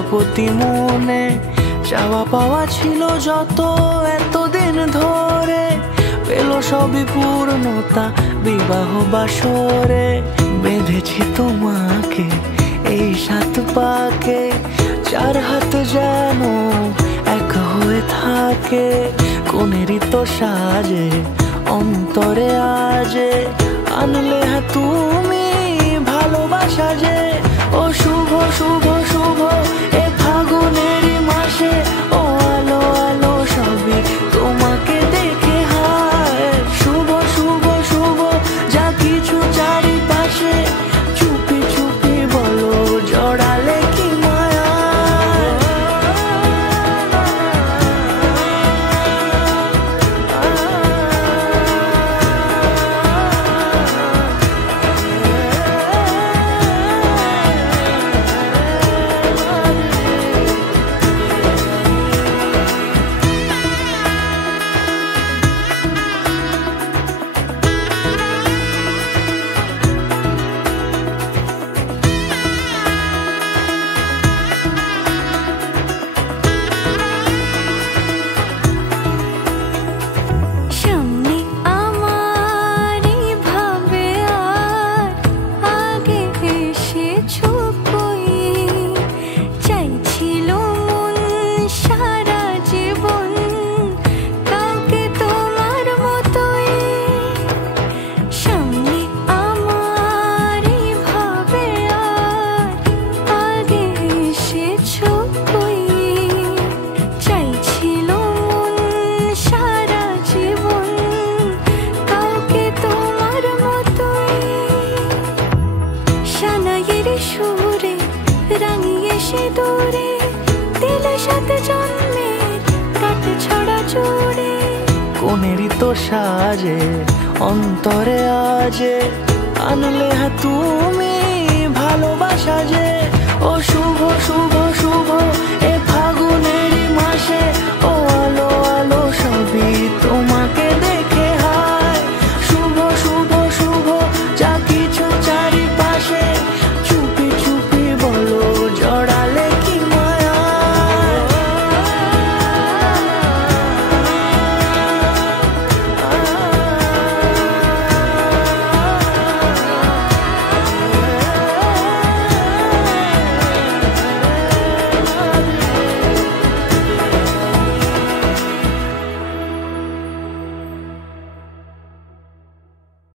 প্রজাপতি মনে চাওয়া পাওয়া ছিল যত এতদিন ধরে, পেল সবই পূর্ণতা বিবাহ বাসরে। বেঁধেছি তোমাকে এই 7 পাকে, 4 হাত যেন এক হয়ে থাকে। কোনেরই তো সাজে অন্তরে আজে, আনলে হ্যাঁ তুমি ভালোবাসা যে। ও শুভ শুভ শুভ এ ফাগুনেরই মাসে, ও আলো আলো সবই তোমাকে দেখে হায়। শুভ শুভ শুভ যা কিছু চারিপাশে, চুপি চুপি বলো জড়ালে কি মায়া। সুরে রাঙিয়ে সে দূরে দিল 7 জন্মের কাট ছড়া জুড়ে। কোনেরই তো সাজে অন্তরে আজে, আনলে হ্যাঁ তুমি ভালোবাসা যে। ও শুভ শুভ